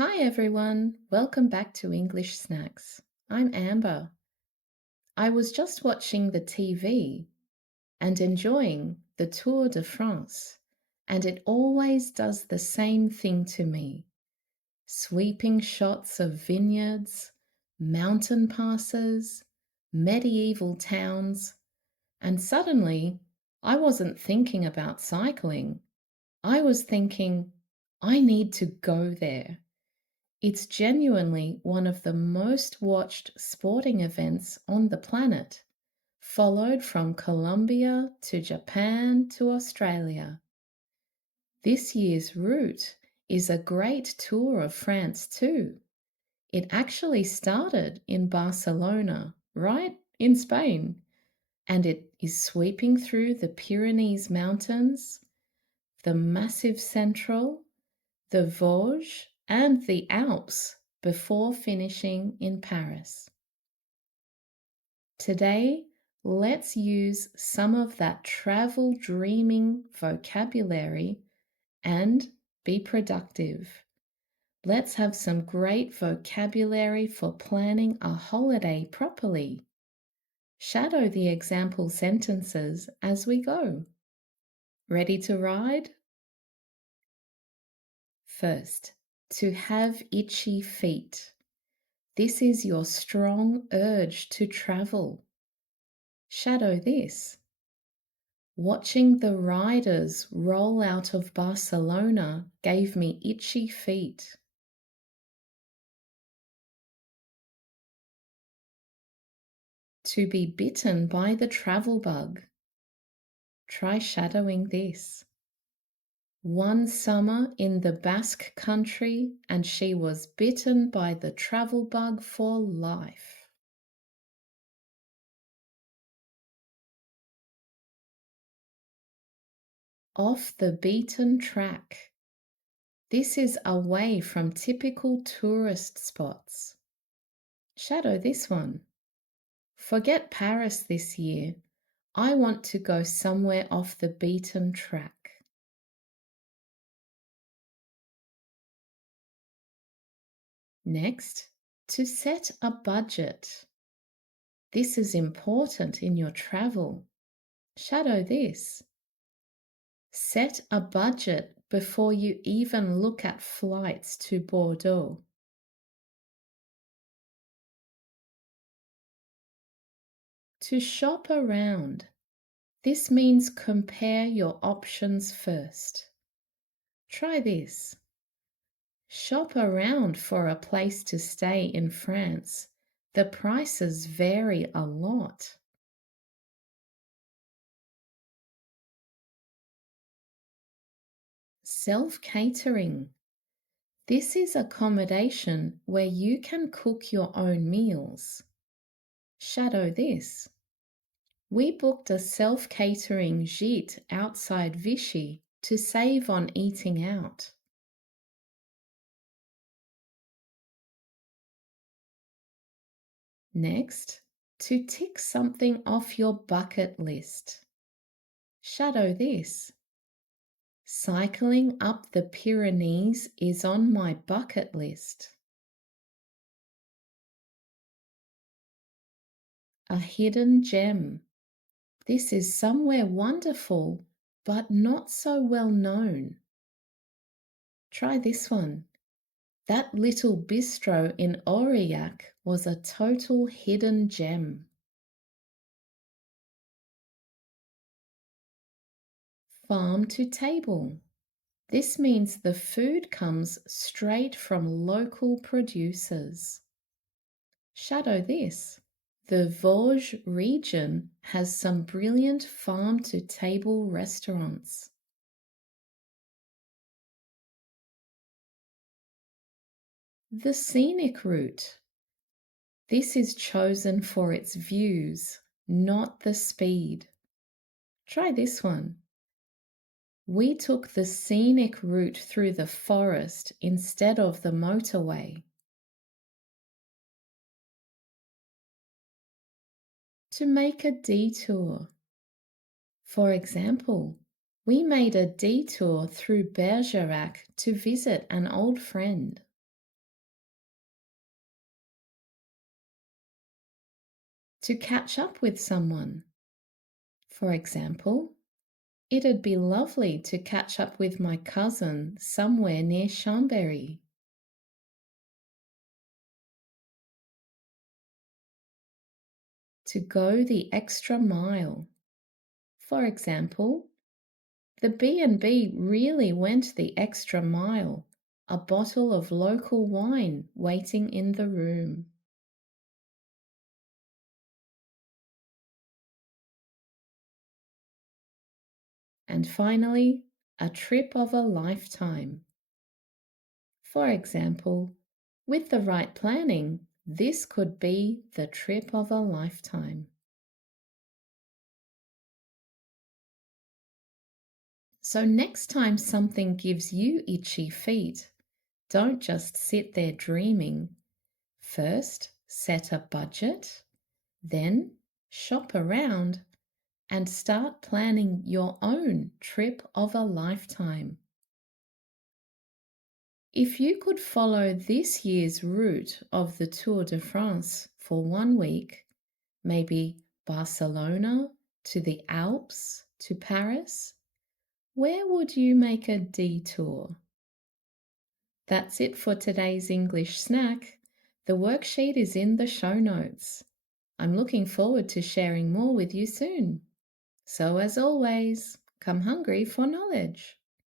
Hi everyone, welcome back to English Snacks. I'm Amber. I was just watching the TV and enjoying the Tour de France, and it always does the same thing to me. Sweeping shots of vineyards, mountain passes, medieval towns, and suddenly I wasn't thinking about cycling. I was thinking, I need to go there. It's genuinely one of the most watched sporting events on the planet, followed from Colombia to Japan to Australia. This year's route is a great tour of France too. It actually started in Barcelona, right in Spain, and it is sweeping through the Pyrenees Mountains, the Massif Central, the Vosges, and the Alps before finishing in Paris. Today, let's use some of that travel dreaming vocabulary and be productive. Let's have some great vocabulary for planning a holiday properly. Shadow the example sentences as we go. Ready to ride? First, to have itchy feet. This is your strong urge to travel. Shadow this. Watching the riders roll out of Barcelona gave me itchy feet. To be bitten by the travel bug. Try shadowing this. One summer in the Basque country and she was bitten by the travel bug for life. Off the beaten track. This is away from typical tourist spots. Shadow this one. Forget Paris this year. I want to go somewhere off the beaten track. Next, to set a budget. This is important in your travel. Shadow this. Set a budget before you even look at flights to Bordeaux. To shop around. This means compare your options first. Try this. Shop around for a place to stay in France. The prices vary a lot. Self-catering. This is accommodation where you can cook your own meals. Shadow this. We booked a self-catering gîte outside Vichy to save on eating out. Next, to tick something off your bucket list. Shadow this. Cycling up the Pyrenees is on my bucket list. A hidden gem. This is somewhere wonderful, but not so well known. Try this one. That little bistro in Aurillac was a total hidden gem. Farm to table. This means the food comes straight from local producers. Shadow this. The Vosges region has some brilliant farm-to-table restaurants. The scenic route. This is chosen for its views, not the speed. Try this one. We took the scenic route through the forest instead of the motorway. To make a detour. For example, we made a detour through Bergerac to visit an old friend. to catch up with someone. For example, it'd be lovely to catch up with my cousin somewhere near Chambéry. To go the extra mile. For example, the B&B really went the extra mile. A bottle of local wine waiting in the room. And finally, a trip of a lifetime. For example, with the right planning, this could be the trip of a lifetime. So next time something gives you itchy feet, don't just sit there dreaming. First, set a budget, then shop around and start planning your own trip of a lifetime. If you could follow this year's route of the Tour de France for 1 week, maybe Barcelona to the Alps to Paris, where would you make a detour? That's it for today's English snack. The worksheet is in the show notes. I'm looking forward to sharing more with you soon. So as always, come hungry for knowledge.